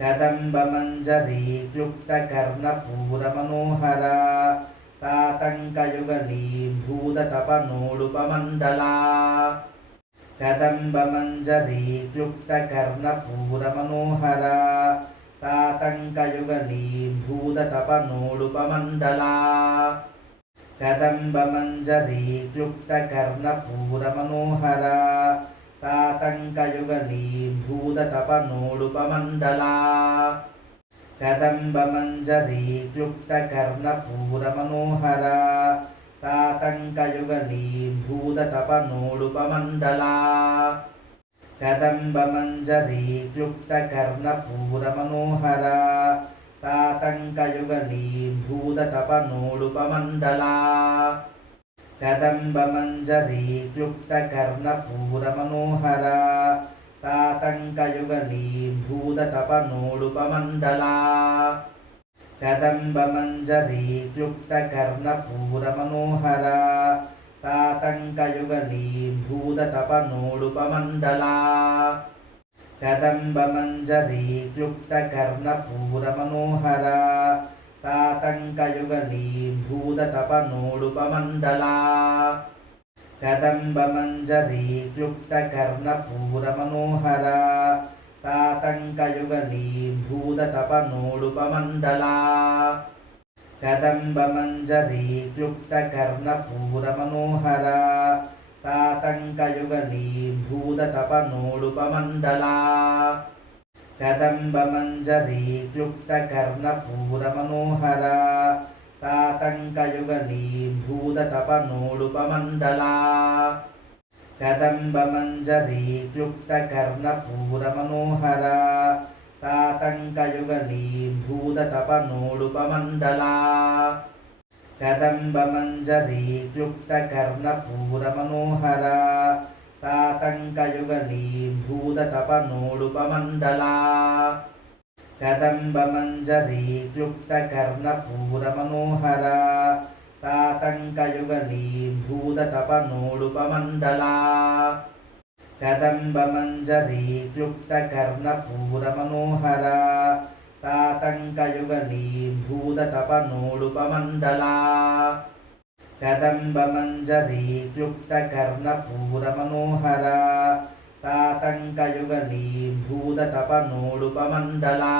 कदम्बमञ्जरी क्लुप्तकर्णपूरमनोहरा तातङ्कयुगली भूततपनोडुपमण्डला कदम्बमञ्जरी क्लुप्तकर्णपूरमनोहरा तातङ्कयुगली भूततपनोडुपमण्डला कदम्बमञ्जरी क्लुप्तकर्णपूरमनोहरा तातङ्कयुगली भूततपनोडुपमण्डला कदम्बमञ्जरी क्लुप्तकर्णपूरमनोहरा तातङ्कयुगली भूततपनोडुपमण्डला कदम्बमञ्जरी क्लुप्तकर्णपूरमनोहरा तातङ्कयुगली भूततपनोडुपमण्डला कदम्बमञ्जरी क्लुप्तकर्णपूरमनोहरा तातङ्कयुगली भूततपनोडुपमण्डला कदम्बमञ्जरी क्लुप्तकर्णपूरमनोहरा तातङ्कयुगली भूततपनोडुपमण्डला कदम्बमञ्जरी क्लुप्तकर्णपूरमनोहरा तातङ्कयुगली भूततपनोडुपमण्डला कदम्बमञ्जरी क्लुप्तकर्णपूरमनोहरा तातङ्कयुगली भूततपनोडुपमण्डला कदम्बमञ्जरी क्लुप्तकर्णपूरमनोहरा तातङ्कयुगली भूततपनोडुपमण्डला कदम्बमञ्जरी क्लुप्तकर्णपूरमनोहरा तातङ्कयुगली भूततपनोडुपमण्डला कदम्बमञ्जरी क्लुप्तकर्णपूरमनोहरा तातङ्कयुगली भूततपनोडुपमण्डला कदम्बमञ्जरी क्लुप्तकर्णपूरमनोहरा तातङ्कयुगली भूततपनोडुपमण्डला कदम्बमञ्जरी क्लुप्तकर्णपूरमनोहरा तातङ्कयुगली भूततपनोडुपमण्डला कदम्बमञ्जरी क्लुप्तकर्णपूरमनोहरा तातङ्कयुगली भूततपनोडुपमण्डला कदम्बमञ्जरी क्लुप्तकर्णपूरमनोहरा तातङ्कयुगली भूततपनोडुपमण्डला।